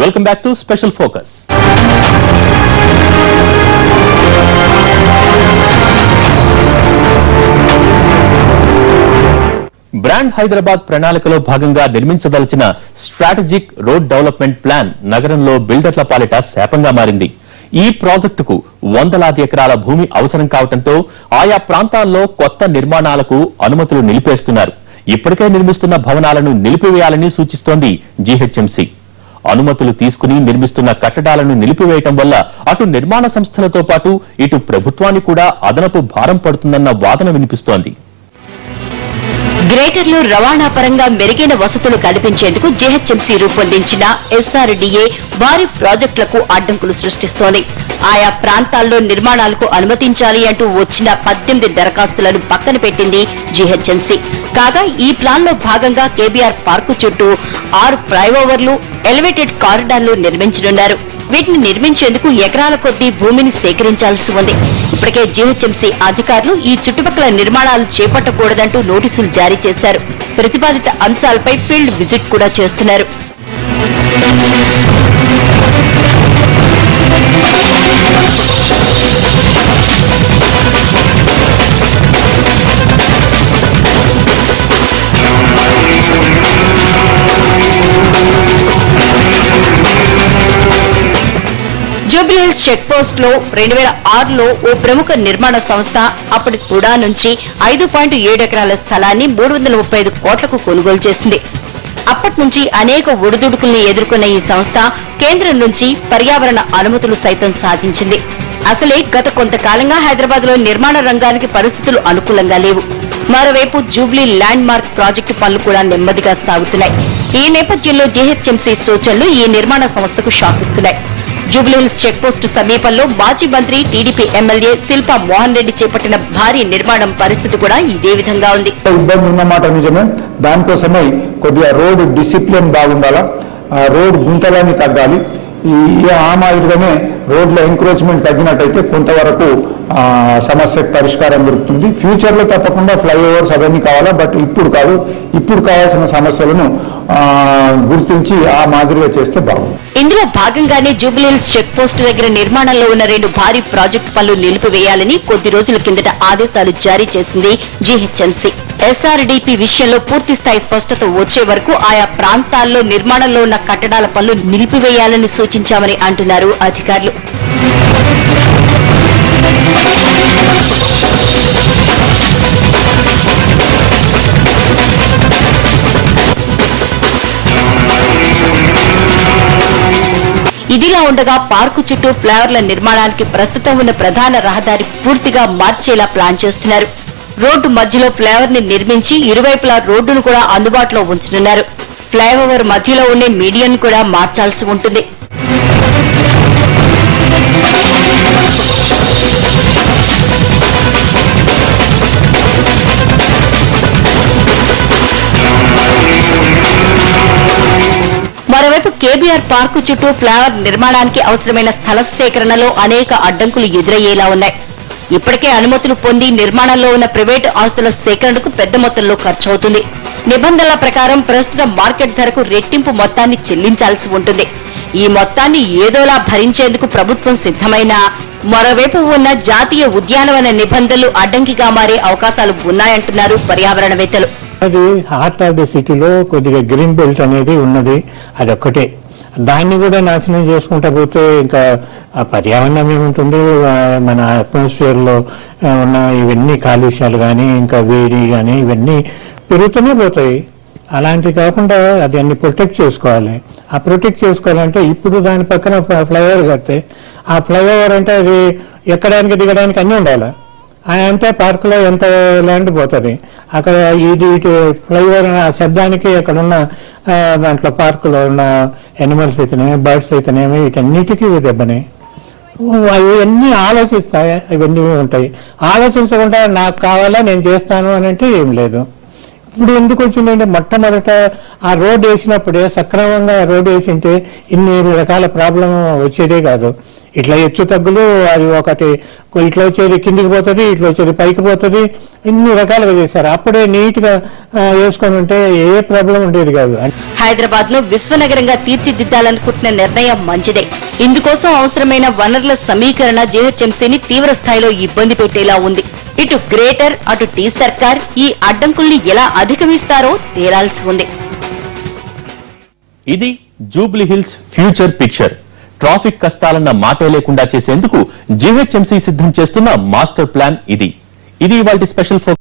Welcome back to Special Focus. Brand Hyderabad ప్రణాళికలో భాగంగా నిర్మించదలిచిన strategic road development plan నగరంలో బిల్డర్ల పాలిట శాపంగా మారింది. ఈ ప్రాజెక్టుకు వందలాది ఎకరాల భూమి అవసరం కావడంతో ఆయా ప్రాంతాల్లో కొత్త నిర్మాణాలకు అనుమతులు నిలిపేస్తున్నారు. ఇప్పటికే నిర్మిస్తున్న భవనాలను నిలిపివేయాలని సూచిస్తోంది జీహెచ్ఎంసీ. అనుమతులు తీసుకుని నిర్మిస్తున్న కట్టడాలను నిలిపివేయటం వల్ల అటు నిర్మాణ సంస్థలతో పాటు ఇటు ప్రభుత్వానికి కూడా అదనపు భారం పడుతుందన్న వాదన వినిపిస్తోంది. గ్రేటర్లో రవాణా పరంగా మెరుగైన వసతులు కల్పించేందుకు జీహెచ్ఎంసీ రూపొందించిన ఎస్ఆర్డీఏ భారీ ప్రాజెక్టులకు అడ్డంకులు సృష్టిస్తోంది. ఆయా ప్రాంతాల్లో నిర్మాణాలకు అనుమతించాలి అంటూ వచ్చిన 18 దరఖాస్తులను పక్కన పెట్టింది జీహెచ్ఎంసీ. కాగా ఈ ప్లాన్ లో భాగంగా కేబీఆర్ పార్కు చుట్టూ 6 ఫ్లైఓవర్లు, ఎలివేటెడ్ కారిడార్లు నిర్మించనున్నారు. వీటిని నిర్మించేందుకు ఎకరాల కొద్దీ భూమిని సేకరించాల్సి ఉంది. ఇప్పటికే జీహెచ్ఎంసీ అధికారులు ఈ చుట్టుపక్కల నిర్మాణాలు చేపట్టకూడదంటూ నోటీసులు జారీ చేశారు. ప్రతిపాదిత అంశాలపై ఫీల్డ్ విజిట్ కూడా చేస్తున్నారు. జూబ్లీహిల్స్ చెక్ పోస్ట్ లో 2006లో ఓ ప్రముఖ నిర్మాణ సంస్థ అప్పటి తుడా నుంచి 5.7 ఎకరాల స్థలాన్ని 335 కోట్లకు కొనుగోలు చేసింది. అప్పటి నుంచి అనేక ఒడిదుడుకుల్ని ఎదుర్కొన్న ఈ సంస్థ కేంద్రం నుంచి పర్యావరణ అనుమతులు సైతం సాధించింది. అసలే గత కొంతకాలంగా హైదరాబాద్ లో నిర్మాణ రంగానికి పరిస్థితులు అనుకూలంగా లేవు. మరోవైపు జూబ్లీ ల్యాండ్ మార్క్ ప్రాజెక్టు పనులు కూడా నెమ్మదిగా సాగుతున్నాయి. ఈ నేపథ్యంలో జీహెచ్ఎంసీ సూచనలు ఈ నిర్మాణ సంస్థకు షాక్ ఇస్తున్నాయి. జూబ్లీహిల్స్ చెక్ పోస్టు సమీపంలో మాజీ మంత్రి టీడీపీ ఎమ్మెల్యే శిల్పా మోహన్ రెడ్డి చేపట్టిన భారీ నిర్మాణం పరిస్థితి కూడా ఇదే విధంగా ఉంది. ఇబ్బంది ఉన్నమాట నిజమే. దానికోసమే కొద్దిగా రోడ్ డిసిప్లిన్ బాగుండాలా, రోడ్ గుంతలన్నీ తగ్గాలి. ఆ మాదిరిగానే రోడ్ల ఎంక్రోచ్మెంట్ తగ్గినట్టయితే కొంతవరకు సమస్యకు పరిష్కారం దొరుకుతుంది. ఫ్యూచర్ లో తప్పకుండా ఫ్లైఓవర్స్ అవన్నీ కావాలా, బట్ ఇప్పుడు కాదు. ఇప్పుడు కావాల్సిన సమస్యలను గుర్తించి ఆ మాదిరిగా చేస్తే బాగుంది. ఇందులో భాగంగానే జూబ్లీహిల్స్ చెక్ పోస్ట్ దగ్గర నిర్మాణంలో ఉన్న 2 భారీ ప్రాజెక్టు పనులు నిలిపివేయాలని కొద్ది రోజుల కిందట ఆదేశాలు జారీ చేసింది జీహెచ్ఎంసీ. ఎస్ఆర్డీపీ విషయంలో పూర్తి స్థాయి స్పష్టత వచ్చే వరకు ఆయా ప్రాంతాల్లో నిర్మాణంలో ఉన్న కట్టడాల పనులు నిలిపివేయాలని సూచించామని అంటున్నారు అధికారులు. ఇదిలా ఉండగా పార్కు చుట్టూ ఫ్లైఓవర్ల నిర్మాణానికి ప్రస్తుతం ఉన్న ప్రధాన రహదారి పూర్తిగా మార్చేలా ప్లాన్ చేస్తున్నారు. రోడ్డు మధ్యలో ఫ్లైఓవర్ ని నిర్మించి ఇరువైపులా రోడ్డును కూడా అందుబాటులో ఉంచనున్నారు. ఫ్లైఓవర్ మధ్యలో ఉండే మీడియన్ కూడా మార్చాల్సి ఉంటుంది. మరోవైపు కేబీఆర్ పార్కు చుట్టూ ఫ్లైఓవర్ నిర్మాణానికి అవసరమైన స్థల సేకరణలో అనేక అడ్డంకులు ఎదురయ్యేలా ఉన్నాయి. ఇప్పటికే అనుమతులు పొంది నిర్మాణంలో ఉన్న ప్రైవేటు ఆస్తుల సేకరణకు పెద్ద మొత్తంలో ఖర్చవుతుంది. నిబంధనల ప్రకారం ప్రస్తుత మార్కెట్ ధరకు రెట్టింపు మొత్తాన్ని చెల్లించాల్సి ఉంటుంది. ఈ మొత్తాన్ని ఏదోలా భరించేందుకు ప్రభుత్వం సిద్ధమైనా మరోవైపు ఉన్న జాతీయ ఉద్యానవన నిబంధనలు అడ్డంకిగా మారే అవకాశాలు ఉన్నాయంటున్నారు పర్యావరణవేత్తలు. అది హార్ట్ ఆఫ్ ది సిటీలో కొద్దిగా గ్రీన్ బెల్ట్ అనేది ఉన్నది. అదొక్కటే. దాన్ని కూడా నాశనం చేసుకుంటా పోతే ఇంకా ఆ పర్యావరణం ఏముంటుంది. మన అట్మాస్ఫియర్ లో ఉన్న ఇవన్నీ కాలుష్యాలు కానీ ఇంకా వేడి కానీ ఇవన్నీ పెరుగుతూనే పోతాయి. అలాంటివి కాకుండా అది అన్ని ప్రొటెక్ట్ చేసుకోవాలి. ఆ ప్రొటెక్ట్ చేసుకోవాలంటే ఇప్పుడు దాని పక్కన ఫ్లైఓవర్ కడితే ఆ ఫ్లైఓవర్ అంటే అది ఎక్కడానికి దిగడానికి అన్నీ ఉండాలి. అంటే పార్కులో ఎంత ల్యాండ్ పోతుంది. అక్కడ ఇది ఫ్లైఓవర్ ఆ శబ్దానికి అక్కడ ఉన్న దాంట్లో పార్కులో ఉన్న యానిమల్స్ అయితేనేమి, బర్డ్స్ అయితేనేమి వీటన్నిటికీ దెబ్బనే. అవన్నీ ఆలోచిస్తాయి, ఇవన్నీ ఉంటాయి. ఆలోచించకుండా నాకు కావాలా నేను చేస్తాను అని అంటే ఏం లేదు. ఇప్పుడు ఎందుకు వచ్చిందంటే మొట్టమొదట ఆ రోడ్ వేసినప్పుడే సక్రమంగా రోడ్ వేసింటే ఇన్ని రకాల ప్రాబ్లం వచ్చేదే కాదు. ఇట్లా ఎత్తు తగ్గులు అది ఒకటి ఇట్లా వచ్చేది కిందికి పోతుంది, ఇట్లా వచ్చేది పైకి పోతుంది, ఇన్ని రకాలుగా చేశారు. అప్పుడే నీట్ గా వేసుకొని ఉంటే ఏ ప్రాబ్లం ఉండేది కాదు. హైదరాబాద్ ను విశ్వనగరంగా తీర్చిదిద్దాలనుకుంటున్న నిర్ణయం మంచిదే. ఇందుకోసం అవసరమైన వనరుల సమీకరణ జీహెచ్ఎంసీని తీవ్ర స్థాయిలో ఇబ్బంది పెట్టేలా ఉంది. ఇటు గ్రేటర్ అటు టీ సర్కార్ ఈ అడ్డంకుల్ని ఎలా అధిగమిస్తారో తేలాల్సి ఉంది. ఇది Jubilee Hills future picture. Traffic కష్టాలన్న మాటే లేకుండా చేసేందుకు జీహెచ్ఎంసీ సిద్ధం చేస్తున్న మాస్టర్ ప్లాన్ ఇది. ఇవాల్టి స్పెషల్